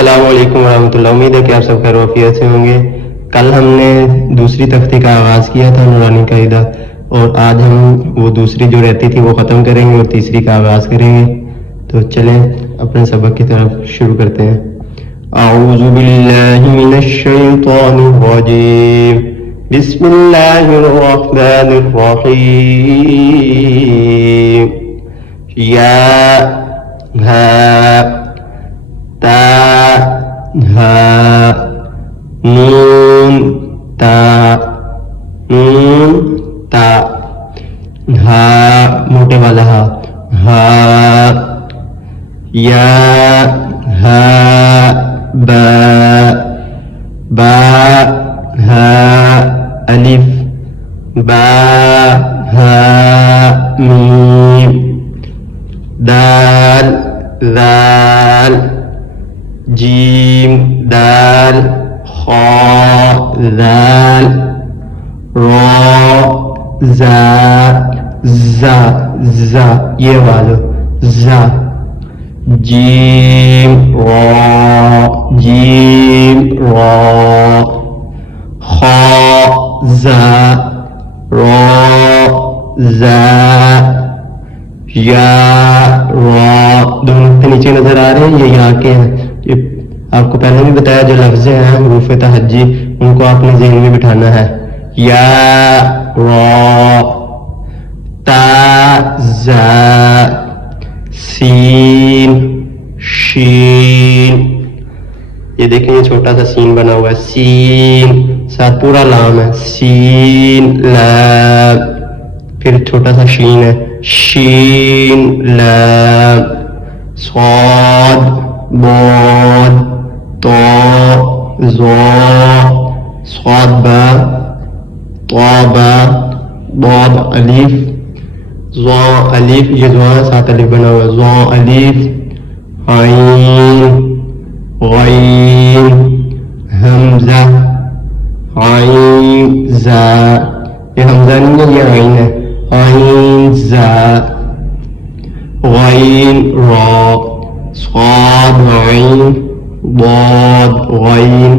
السلام علیکم ورحمۃ اللہ. امید ہے کہ آپ سب خیر و عافیت سے ہوں گے. کل ہم نے دوسری تختی کا آغاز کیا تھا نورانی قاعدہ، اور آج ہم وہ دوسری جو رہتی تھی وہ ختم کریں گے اور تیسری کا آغاز کریں گے. تو چلیں اپنے سبق کی طرف شروع کرتے ہیں. اعوذ باللہ من الشیطان الرجیم، بسم اللہ الرحمن الرحیم. یا ہا تا ہا نون تا نون تا ہا موٹے والا ہا یا ہا با با ہا الف با ہا میم دال ذال جیم دال خا ذال را زا زا زا یہ والو زا جیم را خا زا را زا یا را. دونوں نقطے نیچے نظر آ رہے ہیں، یہ یہاں کے ہیں. یہ آپ کو پہلے بھی بتایا جو لفظ ہیں حروف تہجی ان کو آپ نے ذہن میں بٹھانا ہے. یا را تا زا سین شین. یہ دیکھیں یہ چھوٹا سا سین بنا ہوا ہے، سین ساتھ پورا لام ہے، سین لام. پھر چھوٹا سا شین ہے، شین لام. صاد ضاد طا ظا صاد با طا با ضاد الف ظا الف. یہ ظا ساتھ الف بنا ہوا ہے، ظا الف عین غین حمزہ عین زا. یہ حمزہ نہیں ہے، یہ عین ہے، عین زا غین را صاد عین ضاد غین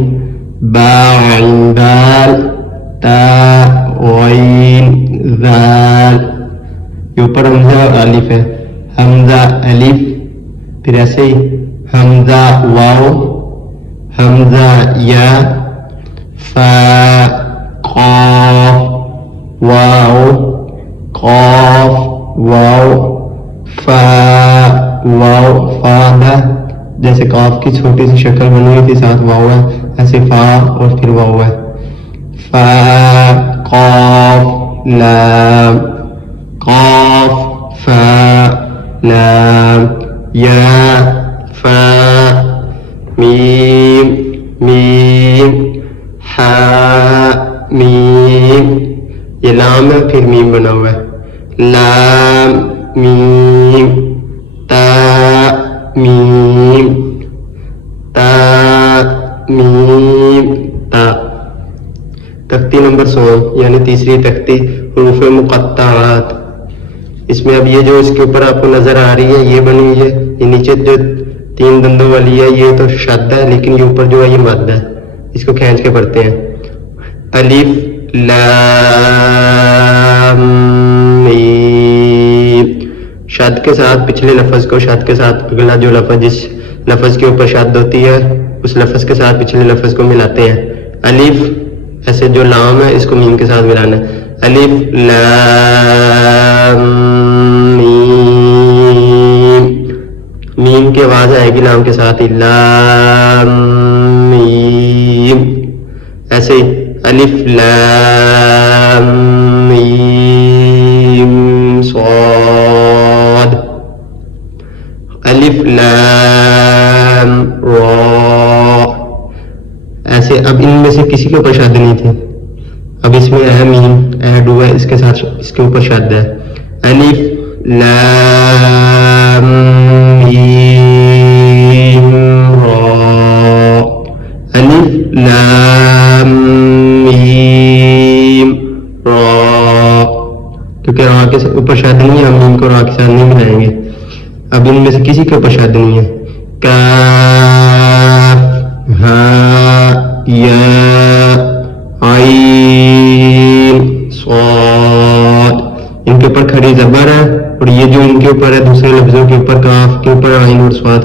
با عین دال تا غین ذال. یہ اوپر حمزہ الف ہے، حمزہ الف، پھر ایسے ہی حمزہ واو حمزہ یا فا قاف واو قاف واو فا واو فا. جیسے قاف کی چھوٹی سی شکل بنی ہوئی تھی ساتھ واو ہے، ایسے فا اور پھر واو ہے. فا قاف لام قاف فا لام یا فا میم میم ہا میم. یہ لام ہے پھر میم بنا ہوا ہے، لام میم تا میم تا میم تا. تختی نمبر 100 یعنی تیسری تختی حروف مقطعات. اس میں اب یہ جو اس کے اوپر آپ کو نظر آ رہی ہے یہ بنی ہوئی ہے، یہ نیچے جو 3 دندوں والی ہے یہ تو شد ہے، لیکن یہ اوپر جو ہے یہ مد ہے. اس کو کھینچ کے پڑھتے ہیں. الف لام میم. شد کے ساتھ پچھلے لفظ کو شد کے ساتھ اگلا جو لفظ جس لفظ کے اوپر شد ہوتی ہے اس لفظ کے ساتھ پچھلے لفظ کو ملاتے ہیں. الف ایسے جو لام ہے اس کو میم کے ساتھ ملانا ہے. الف لام میم. میم کی آواز آئے گی لام کے ساتھ ہی، لام میم. ایسے ہی الف لام میم صاد الف لام را. ایسے اب ان میں سے کسی کے اوپر شد نہیں تھی، اب اس میں میم ایڈ ہوا ہے، اس کے ساتھ اس کے اوپر شد ہے. الف لام میم را الف لام میم را. کیونکہ را کے اوپر شد نہیں ہے، ہم میم کو را کے ساتھ نہیں ملائیں گے. اب ان میں سے کسی کے اوپر شد نہیں ہے. کاف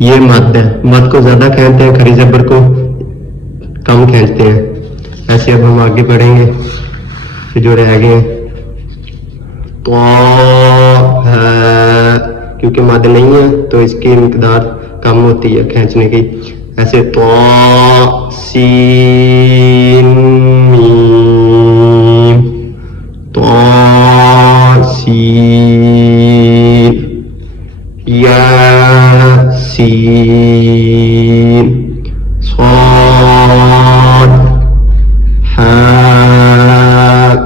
یہ مد ہے، مد کو زیادہ کھینچتے ہیں، کھری زبر کو کم کھینچتے ہیں. ایسے اب ہم آگے بڑھیں گے جو رہ گئے ہیں. تو ہے کیونکہ مد نہیں ہے تو اس کی مقدار کم ہوتی ہے کھینچنے کی. ایسے تو سین میم، تو سین یا سین صاد ہا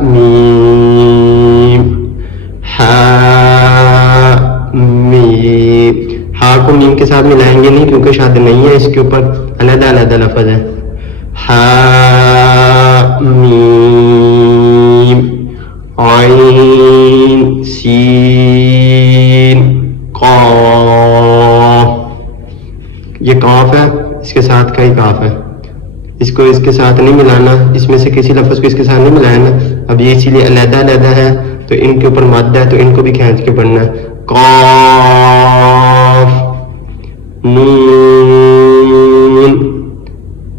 میم ہا میم. ہا کو میم کے ساتھ ملائیں گے نہیں کیونکہ شاد نہیں ہے، اس کے اوپر علیحدہ علیحدہ لفظ ہے. ہا میم عین سین قاف. یہ قاف ہے، اس کے ساتھ کا ہی قاف ہے، اس کو اس کے ساتھ نہیں ملانا، اس میں سے کسی لفظ کو اس کے ساتھ نہیں ملانا. اب یہ اسی لیے علیحدہ علیحدہ ہے تو ان کے اوپر مد ہے تو ان کو بھی کھینچ کے پڑھنا ہے. قاف نون.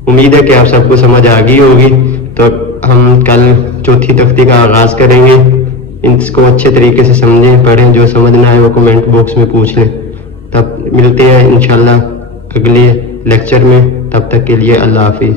امید ہے کہ آپ سب کو سمجھ آ گئی ہوگی. تو ہم کل چوتھی تختی کا آغاز کریں گے. اس کو اچھے طریقے سے سمجھیں، پڑھیں، جو سمجھنا ہے وہ کمنٹ باکس میں پوچھ لیں. تب ملتے ہیں انشاءاللہ اگلے لیکچر میں. تب تک کے لیے اللہ حافظ.